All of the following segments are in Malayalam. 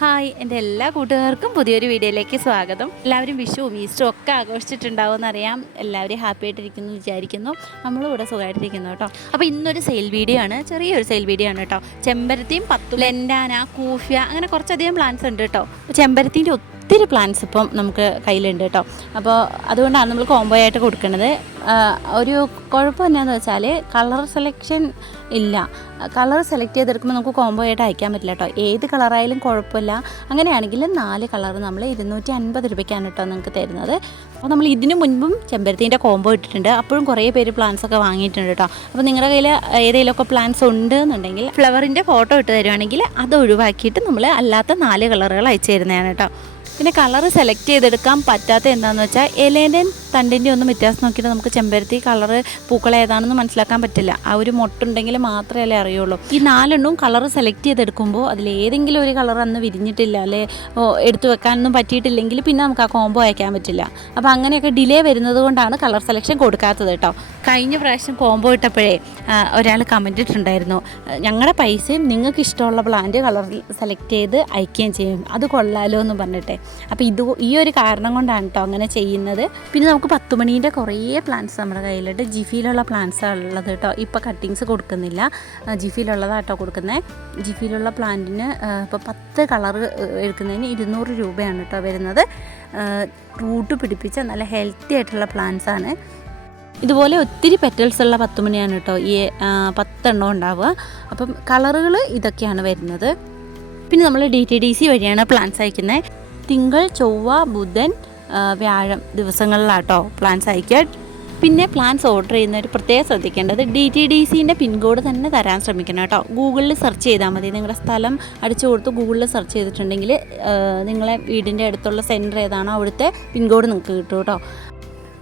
ഹായ് എന്റെ എല്ലാ കൂട്ടുകാർക്കും പുതിയൊരു വീഡിയോയിലേക്ക് സ്വാഗതം. എല്ലാവരും വിഷുവും ഈസ്റ്ററും ഒക്കെ ആഘോഷിച്ചിട്ടുണ്ടാവും എന്നറിയാം എല്ലാവരും ഹാപ്പി ആയിട്ടിരിക്കുന്നു വിചാരിക്കുന്നു. നമ്മളും ഇവിടെ സുഖമായിട്ടിരിക്കുന്നു കേട്ടോ. അപ്പോൾ ഇന്നൊരു സെയിൽ വീഡിയോ ആണ്. ചെറിയൊരു സെയിൽ വീഡിയോ ആണ് കേട്ടോ. ചെമ്പരത്തിയും പത്തും ലെൻഡാന കൂഫ്യ അങ്ങനെ കുറച്ചധികം പ്ലാൻസ് ഉണ്ട് കേട്ടോ. ചെമ്പരത്തിന്റെ ഒത്തിരി പ്ലാന്റ്സ് ഇപ്പം നമുക്ക് കയ്യിലുണ്ട് കേട്ടോ. അപ്പോൾ അതുകൊണ്ടാണ് നമ്മൾ കോംബോ ആയിട്ട് കൊടുക്കുന്നത് ഒരു കുഴപ്പം എന്നാന്ന് വെച്ചാൽ കളർ സെലക്ഷൻ ഇല്ല. കളർ സെലക്ട് ചെയ്തെടുക്കുമ്പോൾ നമുക്ക് കോംബോ ആയിട്ട് അയക്കാൻ പറ്റില്ല കേട്ടോ. ഏത് കളറായാലും കുഴപ്പമില്ല. അങ്ങനെയാണെങ്കിൽ നാല് കളർ നമ്മൾ ഇരുന്നൂറ്റി അൻപത് രൂപയ്ക്കാണ് കേട്ടോ നിങ്ങൾക്ക് തരുന്നത്. അപ്പോൾ നമ്മൾ ഇതിനു മുൻപും ചെമ്പരത്തീന്റെ കോംബോ ഇട്ടിട്ടുണ്ട്. അപ്പോഴും കുറേ പേര് പ്ലാന്റ്സ് ഒക്കെ വാങ്ങിയിട്ടുണ്ട് കേട്ടോ. അപ്പോൾ നിങ്ങളുടെ കയ്യിൽ ഏതെങ്കിലുമൊക്കെ പ്ലാന്റ്സ് ഉണ്ട് എന്നുണ്ടെങ്കിൽ ഫ്ലവറിന്റെ ഫോട്ടോ ഇട്ട് തരുവാണെങ്കിൽ അത് ഒഴിവാക്കിയിട്ട് നമ്മൾ അല്ലാത്ത നാല് കളറുകൾ അയച്ചു തരുന്നതാണ് കേട്ടോ. പിന്നെ കളർ സെലക്ട് ചെയ്തെടുക്കാൻ പറ്റാത്ത എന്താണെന്ന് വെച്ചാൽ ഇലേന്റെയും തണ്ടിന്റെ ഒന്നും വ്യത്യാസം നോക്കിയിട്ട് നമുക്ക് ചെമ്പരത്തി കളർ പൂക്കൾ ഏതാണെന്ന് മനസ്സിലാക്കാൻ പറ്റില്ല. ആ ഒരു മൊട്ടുണ്ടെങ്കിൽ മാത്രമേ അറിയുള്ളൂ. ഈ നാലെണ്ണവും കളർ സെലക്ട് ചെയ്തെടുക്കുമ്പോൾ അതിൽ ഏതെങ്കിലും ഒരു കളർ അന്ന് വിരിഞ്ഞിട്ടില്ല അല്ലെ? എടുത്തു വെക്കാനൊന്നും പറ്റിയിട്ടില്ലെങ്കിൽ പിന്നെ നമുക്ക് ആ കോംബോ അയക്കാൻ പറ്റില്ല. അപ്പോൾ അങ്ങനെയൊക്കെ ഡിലേ വരുന്നത് കൊണ്ടാണ് കളർ സെലക്ഷൻ കൊടുക്കാത്തത് കേട്ടോ. കഴിഞ്ഞ പ്രാവശ്യം കോംബോ ഇട്ടപ്പോഴേ ഒരാൾ കമന്റ് ഇട്ടിട്ടുണ്ടായിരുന്നു. ഞങ്ങളുടെ പൈസയും നിങ്ങൾക്ക് ഇഷ്ടമുള്ള പ്ലാന്റ് കളർ സെലക്ട് ചെയ്ത് അയക്കുകയും ചെയ്യും. അത് കൊള്ളാലോ എന്ന് പറഞ്ഞിട്ടെ. അപ്പോൾ ഇത് ഈ ഒരു കാരണം കൊണ്ടാണ് കേട്ടോ അങ്ങനെ ചെയ്യുന്നത്. പിന്നെ നമുക്ക് പത്ത് മണീന്റെ കുറേ പ്ലാന്റ്സ് നമ്മുടെ കയ്യിലുണ്ട്. ജിഫിയിലുള്ള പ്ലാന്റ്സ് ഉള്ളത് കേട്ടോ. ഇപ്പോൾ കട്ടിങ്സ് കൊടുക്കുന്നില്ല. ജിഫിയിലുള്ളതാണ് കേട്ടോ കൊടുക്കുന്നത് ജിഫിയിലുള്ള പ്ലാന്റിന് ഇപ്പോൾ പത്ത് കളർ എടുക്കുന്നതിന് ഇരുന്നൂറ് രൂപയാണ് കേട്ടോ വരുന്നത്. റൂട്ട് പിടിപ്പിച്ച നല്ല ഹെൽത്തി ആയിട്ടുള്ള പ്ലാന്റ്സ് ആണ്. ഇതുപോലെ ഒത്തിരി പെറ്റൽസ് ഉള്ള പത്ത് മണിയാണ് കേട്ടോ ഈ പത്തെണ്ണം ഉണ്ടാവുക. അപ്പം കളറുകൾ ഇതൊക്കെയാണ് വരുന്നത്. പിന്നെ നമ്മൾ ഡി ടി ഡി സി വഴിയാണ് പ്ലാൻസ് അയക്കുന്നത് തിങ്കൾ ചൊവ്വ ബുധൻ വ്യാഴം ദിവസങ്ങളിലാട്ടോ പ്ലാൻസ് അയക്കുക പിന്നെ പ്ലാൻസ് ഓർഡർ ചെയ്യുന്നവർ പ്രത്യേകം ശ്രദ്ധിക്കേണ്ടത് ഡി ടി ഡി സിന്റെ പിൻകോഡ് തന്നെ തരാൻ ശ്രമിക്കണം കേട്ടോ. ഗൂഗിളിൽ സെർച്ച് ചെയ്താൽ മതി. നിങ്ങളുടെ സ്ഥലം അടിച്ചു കൊടുത്ത് ഗൂഗിളിൽ സെർച്ച് ചെയ്തിട്ടുണ്ടെങ്കിൽ നിങ്ങളെ വീടിന്റെ അടുത്തുള്ള സെന്റർ ഏതാണോ അവിടുത്തെ പിൻകോഡ് നിങ്ങൾക്ക് കിട്ടും കേട്ടോ.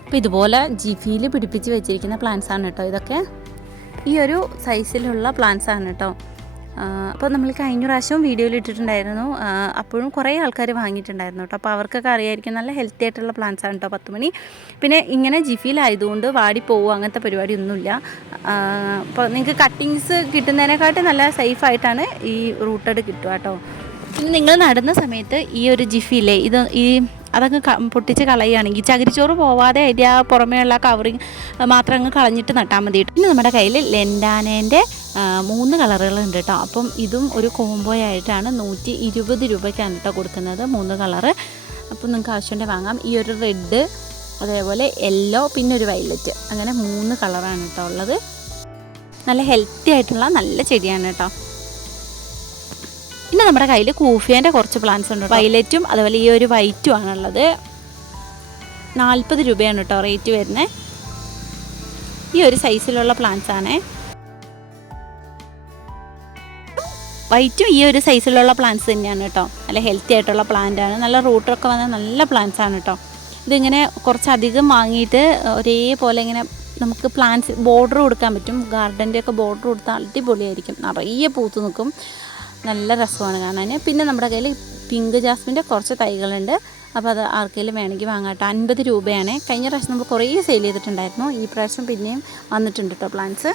അപ്പോൾ ഇതുപോലെ ജിഫിയിൽ പിടിപ്പിച്ച് വെച്ചിരിക്കുന്ന പ്ലാൻസ് ആണ് കേട്ടോ ഇതൊക്കെ. ഈ ഒരു സൈസിലുള്ള പ്ലാൻസ് ആണ് കേട്ടോ. അപ്പോൾ നമ്മൾ കഴിഞ്ഞ പ്രാവശ്യവും വീഡിയോയിൽ ഇട്ടിട്ടുണ്ടായിരുന്നു. അപ്പോഴും കുറേ ആൾക്കാർ വാങ്ങിയിട്ടുണ്ടായിരുന്നു കേട്ടോ അപ്പോൾ അവർക്കൊക്കെ അറിയായിരിക്കും നല്ല ഹെൽത്തി ആയിട്ടുള്ള പ്ലാന്റ്സ് ആണ് കേട്ടോ പത്ത് മണി പിന്നെ ഇങ്ങനെ ജിഫിയിലായതുകൊണ്ട് വാടി പോകും അങ്ങനത്തെ പരിപാടി ഒന്നുമില്ല അപ്പോൾ നിങ്ങൾക്ക് കട്ടിങ്സ് കിട്ടുന്നതിനെക്കാട്ടും നല്ല സേഫായിട്ടാണ് ഈ റൂട്ടഡ് കിട്ടുക കേട്ടോ നിങ്ങൾ നടന്ന സമയത്ത് ഈ ഒരു ജിഫിയിലെ ഇത് ഈ അതങ്ങ് പൊട്ടിച്ച് കളയുകയാണെങ്കിൽ ചകിരിച്ചോറ് പോവാതെ അതിന്റെ ആ പുറമേയുള്ള കവറിങ് മാത്രം അങ്ങ് കളഞ്ഞിട്ട് നട്ടാൽ മതി പിന്നെ നമ്മുടെ കയ്യിൽ ലെൻഡാനേന്റെ മൂന്ന് കളറുകളുണ്ട് കേട്ടോ അപ്പം ഇതും ഒരു കോംബോ ആയിട്ടാണ് നൂറ്റി ഇരുപത് രൂപയ്ക്കാണ് കേട്ടോ കൊടുക്കുന്നത് മൂന്ന് കളറ്. അപ്പം നിങ്ങൾക്ക് ആവശ്യമുണ്ടെങ്കിൽ വാങ്ങാം. ഈ ഒരു റെഡ് അതേപോലെ യെല്ലോ പിന്നെ ഒരു വയലറ്റ്. അങ്ങനെ മൂന്ന് കളറാണ് കേട്ടോ ഉള്ളത്. നല്ല ഹെൽത്തി ആയിട്ടുള്ള നല്ല ചെടിയാണ് കേട്ടോ പിന്നെ നമ്മുടെ കയ്യിൽ കൂഫിയേന്റെ കുറച്ച് പ്ലാന്റ്സ് ഉണ്ട് വൈലറ്റും അതുപോലെ ഈ ഒരു വൈറ്റും ആണുള്ളത്. നാൽപ്പത് രൂപയാണ് കേട്ടോ റേറ്റ് വരുന്നത് ഈ ഒരു സൈസിലുള്ള പ്ലാന്റ്സ് ആണ്. വൈറ്റും ഈ ഒരു സൈസിലുള്ള പ്ലാന്റ്സ് തന്നെയാണ് കേട്ടോ. നല്ല ഹെൽത്തി ആയിട്ടുള്ള പ്ലാന്റ് ആണ്. നല്ല റൂട്ടൊക്കെ വന്ന നല്ല പ്ലാന്റ്സ് ആണ് കേട്ടോ. ഇതിങ്ങനെ കുറച്ചധികം വാങ്ങിയിട്ട് ഒരേപോലെ ഇങ്ങനെ നമുക്ക് പ്ലാന്റ്സ് ബോർഡർ കൊടുക്കാൻ പറ്റും. ഗാർഡന്റെ ഒക്കെ ബോർഡർ കൊടുത്താൽ അടിപൊളിയായിരിക്കും. നിറയെ പൂത്ത് നിൽക്കും. നല്ല രസമാണ് കാണാൻ. പിന്നെ നമ്മുടെ കയ്യിൽ പിങ്ക് ജാസ്മിന്റെ കുറച്ച് തൈകളുണ്ട്. അപ്പോൾ അത് ആർക്കെങ്കിലും വേണമെങ്കിൽ വാങ്ങാം കേട്ടോ. അൻപത് രൂപയാണ്. കഴിഞ്ഞ പ്രാവശ്യം നമ്മൾ കുറേ സെയിൽ ചെയ്തിട്ടുണ്ടായിരുന്നു. ഈ പ്രാവശ്യം പിന്നെയും വന്നിട്ടുണ്ട് കേട്ടോ പ്ലാന്റ്സ്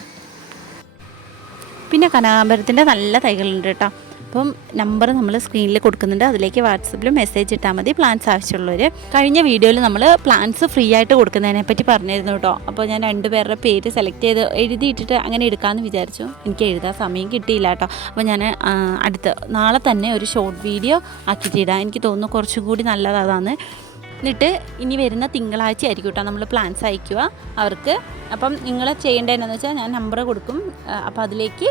പിന്നെ കനകാമ്പരത്തിന്റെ നല്ല തൈകളുണ്ട് കേട്ടോ. അപ്പം നമ്പർ നമ്മൾ സ്ക്രീനിൽ കൊടുക്കുന്നുണ്ട്. അതിലേക്ക് വാട്സപ്പിൽ മെസ്സേജ് ഇട്ടാൽ മതി. പ്ലാൻസ് ആവശ്യമുള്ളവർ കഴിഞ്ഞ വീഡിയോയിൽ നമ്മൾ പ്ലാൻസ് ഫ്രീ ആയിട്ട് കൊടുക്കുന്നതിനെ പറ്റി പറഞ്ഞിരുന്നു കേട്ടോ അപ്പോൾ ഞാൻ രണ്ടുപേരുടെ പേര് സെലക്ട് ചെയ്ത് എഴുതിയിട്ടിട്ട് അങ്ങനെ എടുക്കാമെന്ന് വിചാരിച്ചു. എനിക്ക് എഴുതാൻ സമയം കിട്ടിയില്ല കേട്ടോ അപ്പോൾ ഞാൻ അടുത്ത് നാളെ തന്നെ ഒരു ഷോർട്ട് വീഡിയോ ആക്കിയിട്ടിടാം എനിക്ക് തോന്നുന്നു കുറച്ചും കൂടി നല്ലതാണ് എന്നിട്ട് ഇനി വരുന്ന തിങ്കളാഴ്ച ആയിരിക്കും കേട്ടോ നമ്മൾ പ്ലാൻസ് അയക്കുക അവർക്ക്. അപ്പം നിങ്ങൾ ചെയ്യേണ്ടതെന്നു വെച്ചാൽ ഞാൻ നമ്പർ കൊടുക്കും. അപ്പോൾ അതിലേക്ക്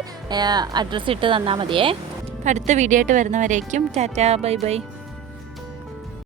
അഡ്രസ്സ് ഇട്ട് തന്നാൽ മതിയേ. അടുത്ത വീഡിയോ ആയിട്ട് വരുന്നവരേക്കും ടാറ്റാ ബൈ ബൈ.